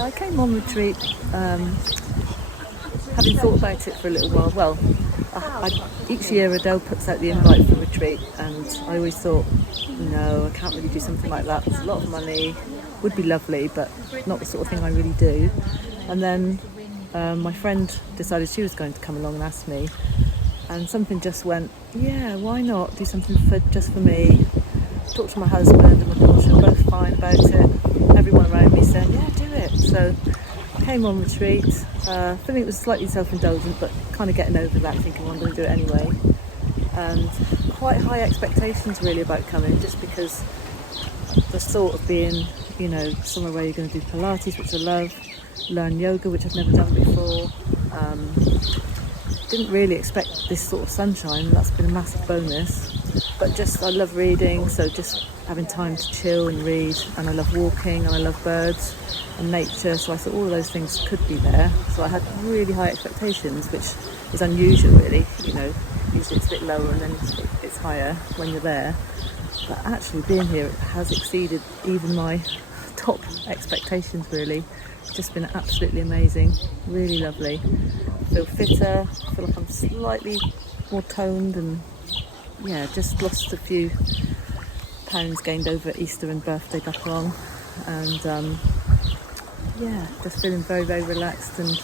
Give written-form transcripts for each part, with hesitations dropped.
I came on retreat having thought about it for a little while. Well, each year Adele puts out the invite for retreat, and I always thought, no, I can't really do something like that. It's a lot of money, would be lovely, but not the sort of thing I really do. And then my friend decided she was going to come along and ask me, and something just went, yeah, why not do something just for me? Talked to my husband and my daughter, were both fine about it. Everyone around me saying, yeah, do it. So came on retreat, feeling it was slightly self-indulgent, but kind of getting over that, thinking, well, I'm going to do it anyway. And quite high expectations really about coming, just because the thought of being, you know, somewhere where you're going to do Pilates, which I love, learn yoga, which I've never done before. Didn't really expect this sort of sunshine, and that's been a massive bonus. But just, I love reading, so just having time to chill and read, and I love walking, and I love birds and nature, so I thought all of those things could be there. So I had really high expectations, which is unusual really, you know, usually it's a bit lower and then it's higher when you're there. But actually being here, it has exceeded even my top expectations really. It's just been absolutely amazing, really lovely. I feel fitter, I feel like I'm slightly more toned, and yeah, just lost a few pounds gained over Easter and birthday back along, and yeah, just feeling very, very relaxed and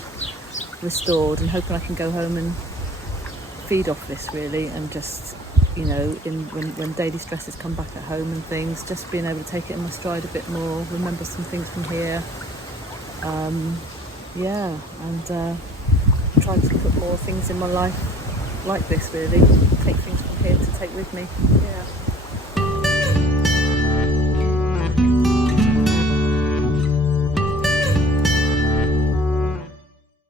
restored, and hoping I can go home and feed off this really, and just, you know, when daily stresses come back at home and things, just being able to take it in my stride a bit more, remember some things from here, yeah, and try to put more things in my life like this really, take things from here to take with me, yeah.